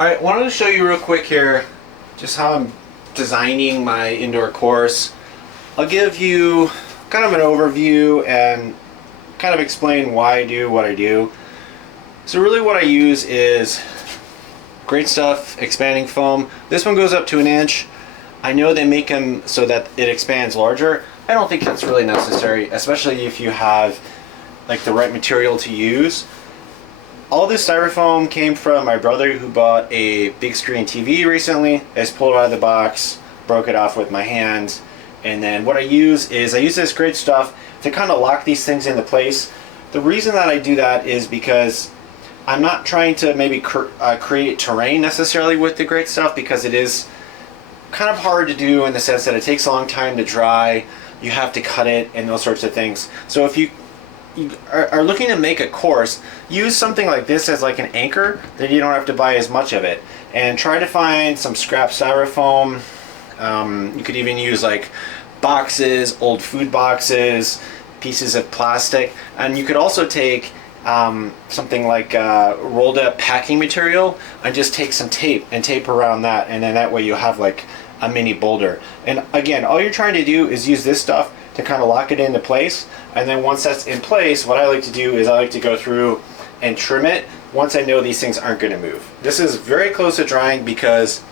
Alright, wanted to show you real quick here just how I'm designing my indoor course. I'll give you kind of an overview and kind of explain why I do what I do. So really what I use is Great Stuff expanding foam. This one goes up to 1 inch. I know they make them so that it expands larger. I don't think that's really necessary, especially if you have like the right material to use. All this styrofoam came from my brother who bought a big screen TV recently. I just pulled it out of the box, broke it off with my hands, and then what I use this Great Stuff to kind of lock these things into place. The reason that I do that is because I'm not trying to maybe create terrain necessarily with the Great Stuff, because it is kind of hard to do in the sense that it takes a long time to dry. You have to cut it and those sorts of things. So if you are looking to make a course, use something like this as like an anchor, that you don't have to buy as much of it, and try to find some scrap styrofoam. You could even use like boxes, old food boxes, pieces of plastic, and you could also take something like rolled up packing material and just take some tape and tape around that, and then that way you'll have like a mini boulder. And again, all you're trying to do is use this stuff to kind of lock it into place, and then once that's in place, what I like to do is I like to go through and trim it once I know these things aren't going to move. This is very close to drying because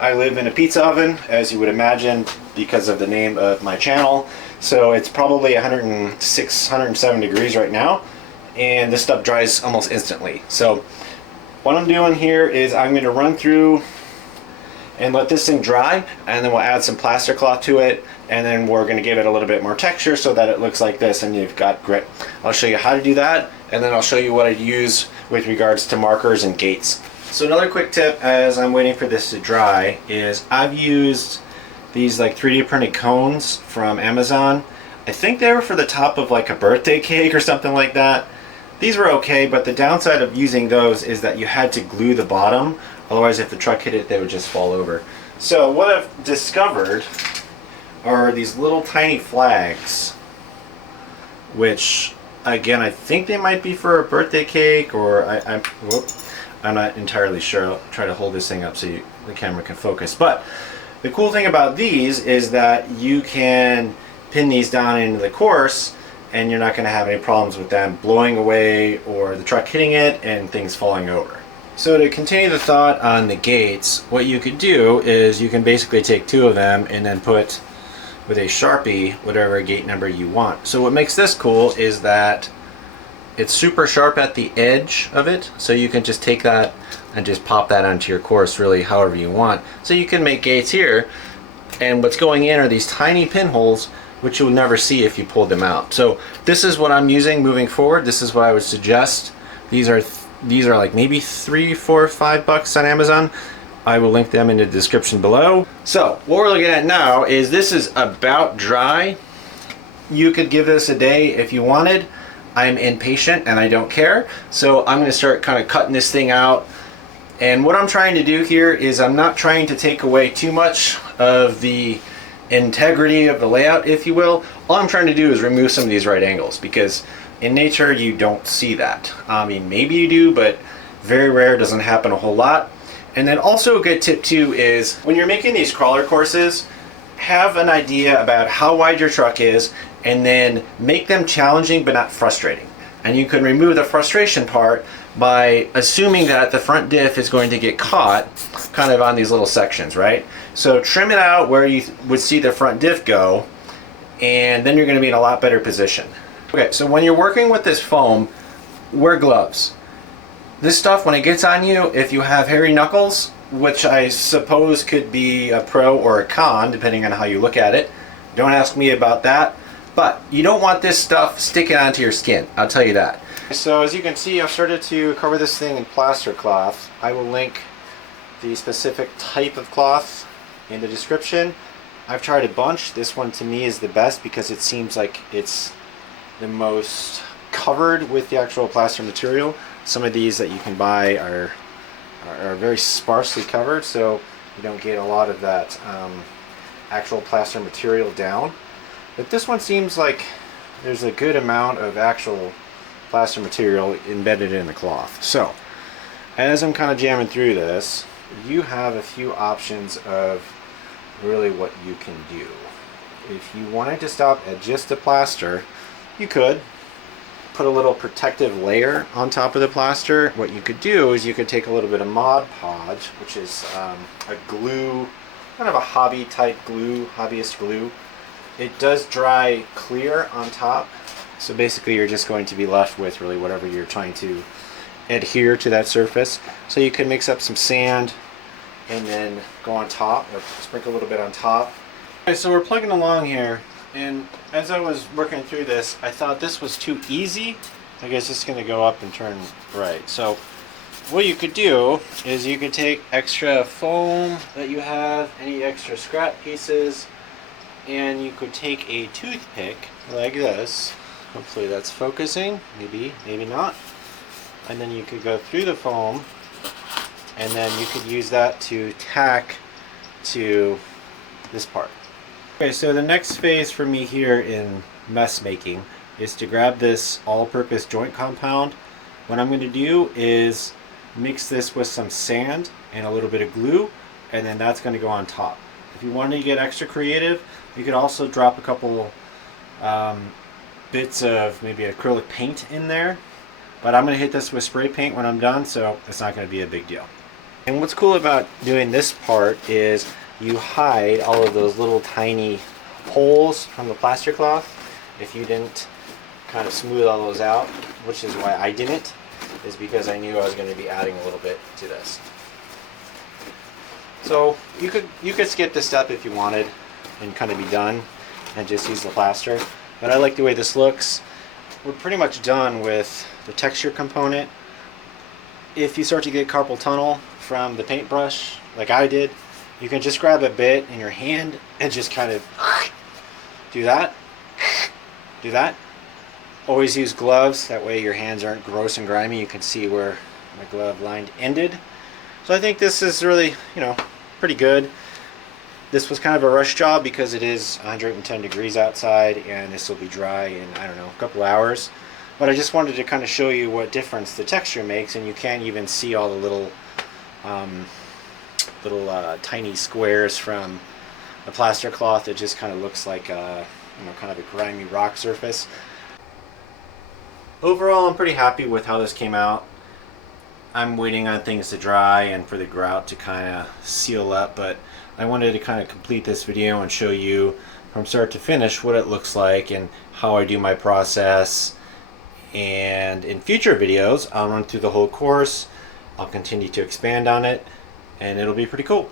I live in a pizza oven, as you would imagine, because of the name of my channel. So it's probably 106, 107 degrees right now, and this stuff dries almost instantly. So what I'm doing here is I'm going to run through and let this thing dry, and then we'll add some plaster cloth to it, and then we're going to give it a little bit more texture so that it looks like this and you've got grit. I'll show you how to do that, and then I'll show you what I use with regards to markers and gates. So another quick tip as I'm waiting for this to dry is I've used these like 3D printed cones from Amazon. I think they were for the top of like a birthday cake or something like that. These were okay, but the downside of using those is that you had to glue the bottom. Otherwise, if the truck hit it, they would just fall over. So what I've discovered are these little tiny flags, which again, I think they might be for a birthday cake, or I'm not entirely sure. I'll try to hold this thing up so the camera can focus. But the cool thing about these is that you can pin these down into the course, and you're not going to have any problems with them blowing away or the truck hitting it and things falling over. So to continue the thought on the gates, what you could do is you can basically take 2 of them and then put with a Sharpie whatever gate number you want. So what makes this cool is that it's super sharp at the edge of it, so you can just take that and just pop that onto your course really however you want. So you can make gates here, and what's going in are these tiny pinholes which you'll never see if you pulled them out. So this is what I'm using moving forward. This is what I would suggest. These are like maybe $3, $4, $5 on Amazon. I will link them in the description below. So what we're looking at now is this is about dry. You could give this a day if you wanted. I'm impatient and I don't care, so I'm going to start kind of cutting this thing out. And what I'm trying to do here is I'm not trying to take away too much of the integrity of the layout, if you will. All I'm trying to do is remove some of these right angles, because in nature you don't see that. I mean, maybe you do, but very rare, doesn't happen a whole lot. And then also a good tip too is when you're making these crawler courses, have an idea about how wide your truck is, and then make them challenging but not frustrating. And you can remove the frustration part by assuming that the front diff is going to get caught kind of on these little sections, right? So trim it out where you would see the front diff go, and then you're going to be in a lot better position. Okay, so when you're working with this foam, wear gloves. This stuff, when it gets on you, if you have hairy knuckles, which I suppose could be a pro or a con depending on how you look at it, don't ask me about that, but you don't want this stuff sticking onto your skin, I'll tell you that. So as you can see, I've started to cover this thing in plaster cloth. I will link the specific type of cloth in the description. I've tried a bunch. This one to me is the best because it seems like it's the most covered with the actual plaster material. Some of these that you can buy are very sparsely covered, so you don't get a lot of that actual plaster material down. But this one seems like there's a good amount of actual plaster material embedded in the cloth. So as I'm kind of jamming through this, you have a few options of really what you can do. If you wanted to stop at just the plaster, you could put a little protective layer on top of the plaster. What you could do is you could take a little bit of Mod Podge, which is a glue, kind of a hobby type glue, hobbyist glue. It does dry clear on top, so basically you're just going to be left with really whatever you're trying to adhere to that surface. So you can mix up some sand and then go on top, or sprinkle a little bit on top. Okay, so we're plugging along here, and as I was working through this, I thought this was too easy. I guess it's going to go up and turn right. So what you could do is you could take extra foam that you have, any extra scrap pieces, and you could take a toothpick like this. Hopefully that's focusing, maybe not. And then you could go through the foam, and then you could use that to tack to this part. Okay, so the next phase for me here in mess making is to grab this all-purpose joint compound. What I'm going to do is mix this with some sand and a little bit of glue, and then that's going to go on top. If you wanted to get extra creative, you could also drop a couple bits of maybe acrylic paint in there, but I'm going to hit this with spray paint when I'm done, so it's not going to be a big deal. And what's cool about doing this part is you hide all of those little tiny holes from the plaster cloth. If you didn't kind of smooth all those out, which is why I didn't, is because I knew I was going to be adding a little bit to this. So you could skip this step if you wanted and kind of be done and just use the plaster. But I like the way this looks. We're pretty much done with the texture component. If you start to get carpal tunnel from the paintbrush, like I did, you can just grab a bit in your hand and just kind of do that. Do that. Always use gloves, that way your hands aren't gross and grimy. You can see where my glove line ended. So I think this is really, pretty good. This was kind of a rush job because it is 110 degrees outside and this will be dry in, I don't know, a couple hours. But I just wanted to kind of show you what difference the texture makes, and you can even see all the little tiny squares from the plaster cloth. It just kind of looks like kind of a grimy rock surface. Overall, I'm pretty happy with how this came out. I'm waiting on things to dry and for the grout to kind of seal up, but I wanted to kind of complete this video and show you from start to finish what it looks like and how I do my process. And in future videos, I'll run through the whole course. I'll continue to expand on it, and it'll be pretty cool.